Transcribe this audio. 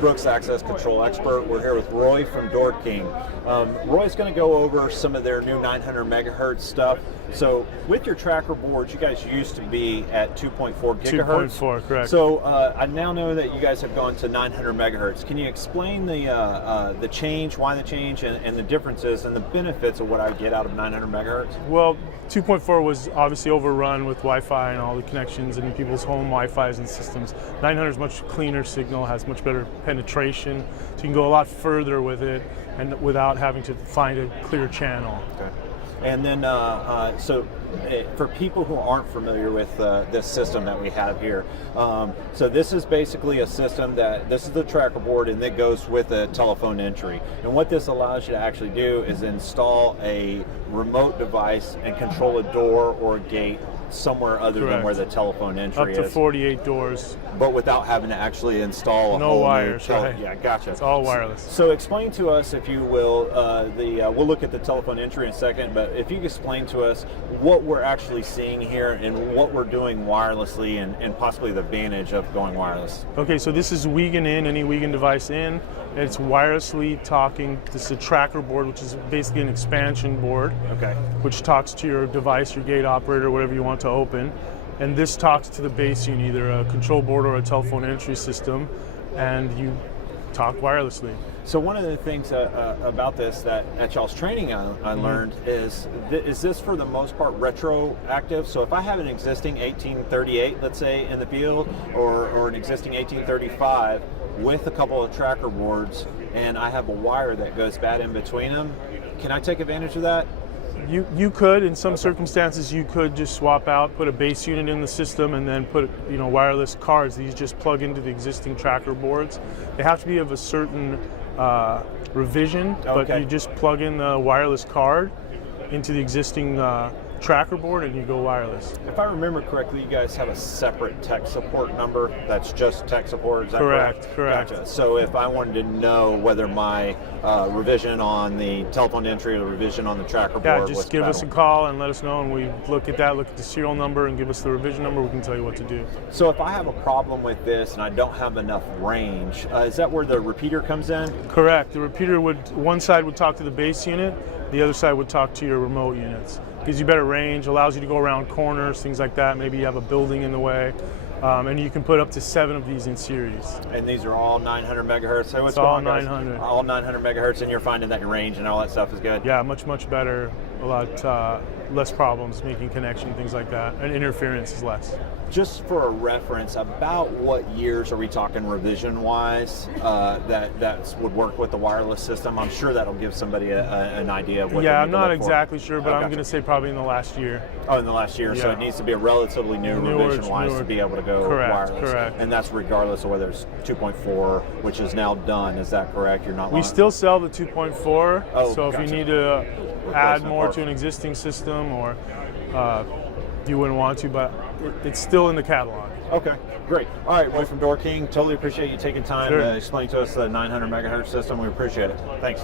Brooks, Access Control Expert. We're here with Roy from DoorKing. Roy's going to go over some of their new 900 megahertz stuff. So with your tracker boards, you guys used to be at 2.4 gigahertz. 2.4, correct. So I now know that you guys have gone to 900 megahertz. Can you explain the change, why the change, and the differences and the benefits of what I get out of 900 megahertz? Well, 2.4 was obviously overrun with Wi-Fi and all the connections in people's home Wi-Fi's and systems. 900 is much cleaner signal, has much better penetration, so you can go a lot further with it and without having to find a clear channel. Okay. And then, for people who aren't familiar with this system that we have here, so this is basically a system this is the tracker board, and it goes with a telephone entry. And what this allows you to actually do is install a remote device and control a door or a gate somewhere other than where the telephone entry is. Up to 48 doors. But without having to actually install a whole wires, new right? Yeah, gotcha. It's all wireless. So explain to us, if you will, we'll look at the telephone entry in a second, but if you could explain to us what we're actually seeing here and what we're doing wirelessly and possibly the advantage of going wireless. Okay, so this is Wiegand in, any Wiegand device in. It's wirelessly talking. This is a tracker board, which is basically an expansion board, okay, which talks to your device, your gate operator, whatever you want to open. And this talks to the base unit, either a control board or a telephone entry system, and you talk wirelessly. So one of the things about this that at y'all's training I learned is this for the most part retroactive? So if I have an existing 1838, let's say, in the field, or an existing 1835 with a couple of tracker boards, and I have a wire that goes bad in between them, can I take advantage of that? You could, in some circumstances, you could just swap out, put a base unit in the system, and then put wireless cards. These just plug into the existing tracker boards. They have to be of a certain revision, but you just plug in the wireless card into the existing tracker board and you go wireless. If I remember correctly, you guys have a separate tech support number that's just tech support, is that correct? Correct. Gotcha. So if I wanted to know whether my revision on the telephone entry or revision on the tracker board was just give us a call and let us know, and we look at the serial number and give us the revision number, we can tell you what to do. So if I have a problem with this and I don't have enough range, is that where the repeater comes in? Correct. The repeater one side would talk to the base unit, the other side would talk to your remote units. Gives you better range, allows you to go around corners, things like that. Maybe you have a building in the way, and you can put up to 7 of these in series. And these are all 900 megahertz. So it's all 900. All 900 megahertz, and you're finding that your range and all that stuff is good? Yeah, much better. A lot less problems making connection, things like that, and interference is less. Just for a reference, about what years are we talking revision-wise that would work with the wireless system? I'm sure that'll give somebody an idea of what. Yeah, I'm not exactly sure, but I'm going to say probably in the last year. Oh, in the last year, yeah. So it needs to be a relatively new revision-wise to be able to go wireless. Correct. And that's regardless of whether it's 2.4, which is now done. Is that correct? You're not. We still sell the 2.4. Oh, so gotcha. if you need to add more to an existing system, or you wouldn't want to, but it's still in the catalog. Okay, great. All right, Roy from DoorKing, totally appreciate you taking time to explain to us the 900 megahertz system. We appreciate it. Thanks.